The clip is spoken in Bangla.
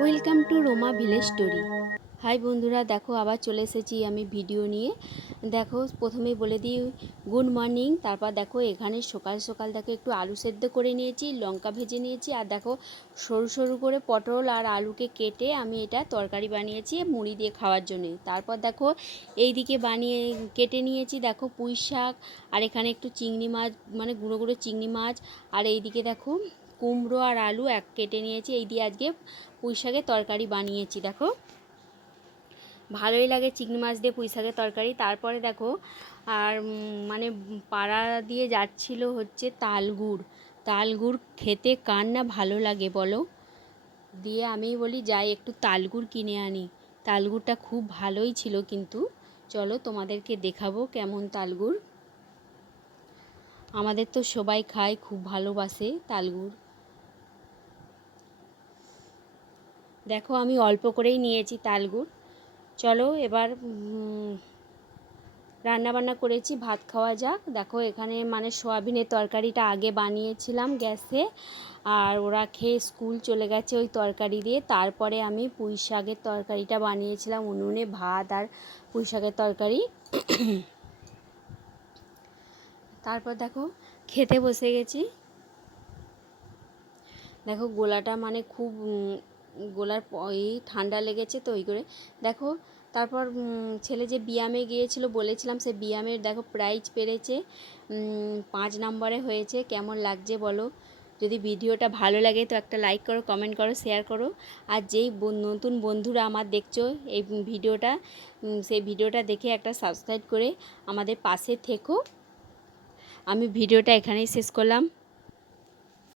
Welcome to Roma village story hi বন্ধুরা, দেখো আবার চলে এসেছি আমি ভিডিও নিয়ে। দেখো প্রথমেই বলে দিই গুড মর্নিং তারপর দেখো এখানে সকাল সকাল দেখো একটু আলু সেদ্ধ করে নিয়েছি, লঙ্কা ভেজে নিয়েছি, আর দেখো সরু সরু করে পটল আর আলুকে কেটে আমি এটা তরকারি বানিয়েছি মুড়ি দিয়ে খাওয়ার জন্য। তারপর দেখো এইদিকে বানিয়ে কেটে নিয়েছি, দেখো পুঁই শাক, আর এখানে একটু চিংড়ি মাছ মানে গুঁড়ো গুঁড়ো চিংড়ি মাছ, আর এইদিকে দেখো কুমড়ো আর আলু এক কেটে নিয়েছি। এই দিয়ে আজকে পুঁই শাকের তরকারি বানিয়েছি, দেখো। ভালোই লাগে চিংড়ি মাছ দিয়ে পুঁই শাকের তরকারি। তারপরে দেখো, আর মানে পাড়া দিয়ে যাচ্ছিল হচ্ছে তালগুড়। তালগুড় খেতে কার না ভালো লাগে বলো? দিয়ে আমি বলি, যাই, একটু তালগুড় কিনে আনি। তালগুড়টা খুব ভালোই ছিল কিন্তু। চলো তোমাদেরকে দেখাবো কেমন তালগুড়। আমাদের তো সবাই খায়, খুব ভালোবাসে তালগুড়। দেখো আমি অল্প করেই নিয়েছি তালগুড় চলো এবার উম, রান্নাবান্না করেছি ভাত খাওয়া যাক। দেখো এখানে মানে সোয়াবিনের তরকারিটা আগে বানিয়েছিলাম গ্যাসে আর ওরা খেয়ে স্কুল চলে গেছে ওই তরকারি দিয়ে। তারপরে আমি পুঁই শাকের তরকারিটা বানিয়েছিলাম উনুনে ভাত আর পুঁই শাকের তরকারি। তারপর দেখো খেতে বসে গেছি। দেখো গোলাটা মানে খুব গোলার এই ঠান্ডা লেগেছে তো ওই করে। দেখো, তারপর ছেলে যে ব্যায়ামে গিয়েছিল, বলেছিলাম সে ব্যায়ামের দেখো প্রাইজ পেরেছে পাঁচ নম্বরে হয়েছে। কেমন লাগছে বলো? যদি ভিডিওটা ভালো লাগে তো একটা লাইক করো কমেন্ট করো শেয়ার করো। আর যেই নতুন বন্ধুরা আমার দেখছ, এই ভিডিওটা সেই ভিডিওটা দেখে একটা সাবস্ক্রাইব করে আমাদের পাশে থেকো। আমি ভিডিওটা এখানেই শেষ করলাম।